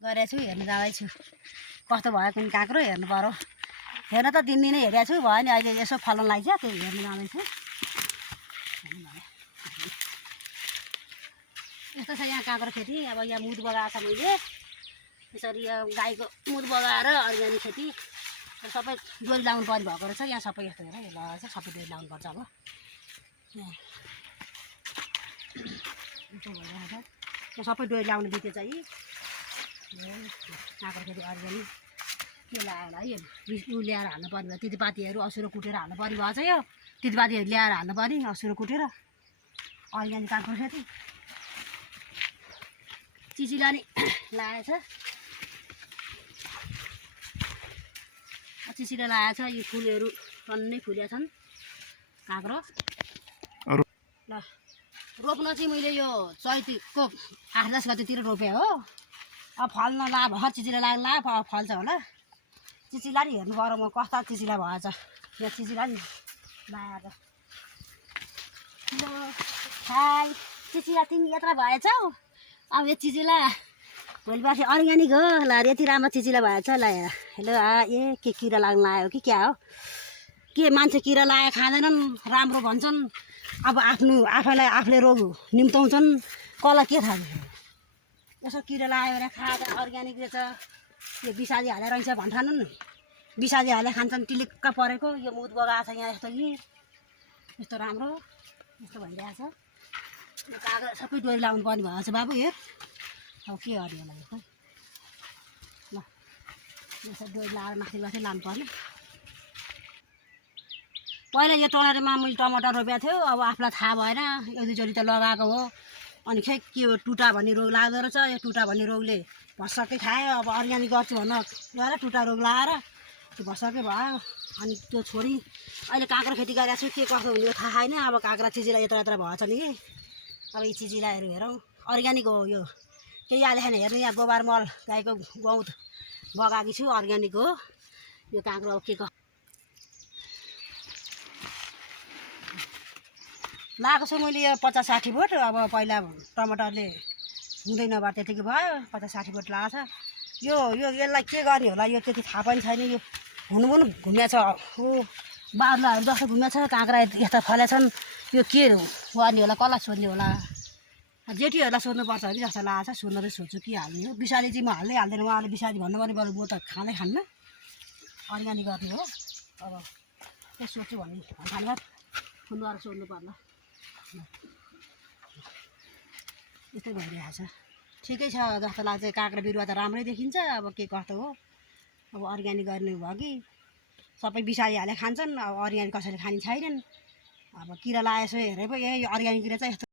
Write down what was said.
गरेको छु हेर्नु जाँदैछु कस्तो भयो कुन काँक्रो हेर्नु पर्यो हेर्न त दिनदिनै हेरेको छु भयो नि अहिले यसो फलन लाग्छ त्यही हेर्नु जाँदैछु यस्तो छ यहाँ काँक्रो खेती अब यहाँ मुद बगाएको छ मैले यसरी यो गाईको मुद बगाएर अर्ग्यानिक खेती सबै डोरी लाउनु पर्ने भएको रहेछ यहाँ सबै यस्तो हेर यो लगाएर चाहिँ सबै डोरी लाउनुपर्छ अब यहाँ सबै डोरी लाउनु बित्यो चाहिँ काँक्रो खेती अर्ग्यानिक के लगायो होला है उ ल्याएर हाल्नुपर्ने भयो तितेपातीहरू असुरो कुटेर हाल्नुपर्ने भएको छ यो तितेपातीहरू ल्याएर हाल्नुपर्ने असुरो कुटेर अर्ग्यानिक काँक्रो खेती चिचिला नि लगाएको छ चिचिला लगाएको छ यो फुलहरू टन्नै फुलेका छन् काँक्रो ल रोप्न चाहिँ मैले यो चैतको 8-10 गतितिर रोपेँ हो अब फल्न ला भर चिचिला लाग्ला फल्छ होला चिचिला नि हेर्नु पर्यो म कस्ता चिचिला भएछ यहाँ चिचिला नि लगाएको हाई चिचिला तिमी यत्रो भएछौ अब यो चिचिला भोलि पर्सि अर्ग्यानिक हो ल यति राम्रो चिचिला भएछ ल हेलो ए के किरा लाग्नु लाग्यो कि क्या हो के मान्छे किरा लगाएर खाँदैनन् राम्रो भन्छन् अब आफैलाई आफूले रोग निम्ताउँछन् कसलाई के थाहा यसो किरा लगायो भने खाएर अर्ग्यानिक रहेछ यो विषादी हालेर रहेछ भन्ठानन् विषादी हालेर खान्छन् टिलिक्क परेको यो मुद बगाएको छ यहाँ यस्तो यस्तो राम्रो यस्तो भइरहेछ यो कागज सबै डोरी लाउनु पर्ने भएको छ बाबु हेर अब के गर्ने होला यो खै ल यसो डोरी लगाएर माथि लानु पर्ने पहिला यो टमाटरमा मैले टमाटर रोपेको थियो अब आफूलाई थाहा भएन एक दुईचोटि त लगाएको हो अनि खै के हो टुटा भन्ने रोग लाग्दो रहेछ यो टुटा भन्ने रोगले भर्सकै खायो अब अर्ग्यानिक गर्छु भन्न गएर टुटा रोग लगाएर त्यो भर्सकै भयो अनि त्यो छोडी अहिले काँक्रो खेती गरेको छु के कस्तो हुने थाहा छैन अब काँक्रा चिजिला यत्र भएछ नि अब यी चिजिलाहरू हेरौँ अर्ग्यानिक हो यो केही हालेको छैन हेर्नु यहाँ गोबर मल गाईको गौत बगाएको छु अर्ग्यानिक हो यो काँक्रो अब के लगाएको छु मैले यो 50-60 बोट अब पहिला टमाटरले हुँदै नभए त्यतिकै भयो 50-60 बोट लगाएको छ यो यसलाई के गर्ने होला यो त्यति थाहा पनि छैन यो हुनु पनि घुमेको छ ऊ बादुलाहरू जस्तो घुमेको छ काँक्रा यस्ता फलेका छन् यो के गर्ने होला कसलाई सोध्ने होला जेठीहरूलाई सोध्नुपर्छ कि जस्तो लागेको छ सोध्न चाहिँ सोध्छु के हाल्ने हो विषादी चाहिँ म हाल्दै हाल्दैन उहाँले विषादी भन्नुपर्ने बरु म त खाँदै खान्न अर्ग्यानिक गर्ने हो अब के सोध्छु भन्ने धन्यवाद फोन गरेर सोध्नु पर्ला यस्तै भइरहेको छ ठिकै छ जस्तो लाग्छ काँक्रा बिरुवा त राम्रै देखिन्छ अब के कस्तो हो अब अर्ग्यानिक गर्ने भयो कि सबै विषादी हालेर खान्छन् अब अर्ग्यानिक कसैले खाने छैनन् अब किरा लगाएछ हेरे पो ए यो अर्ग्यानिक रहेछ यस्तो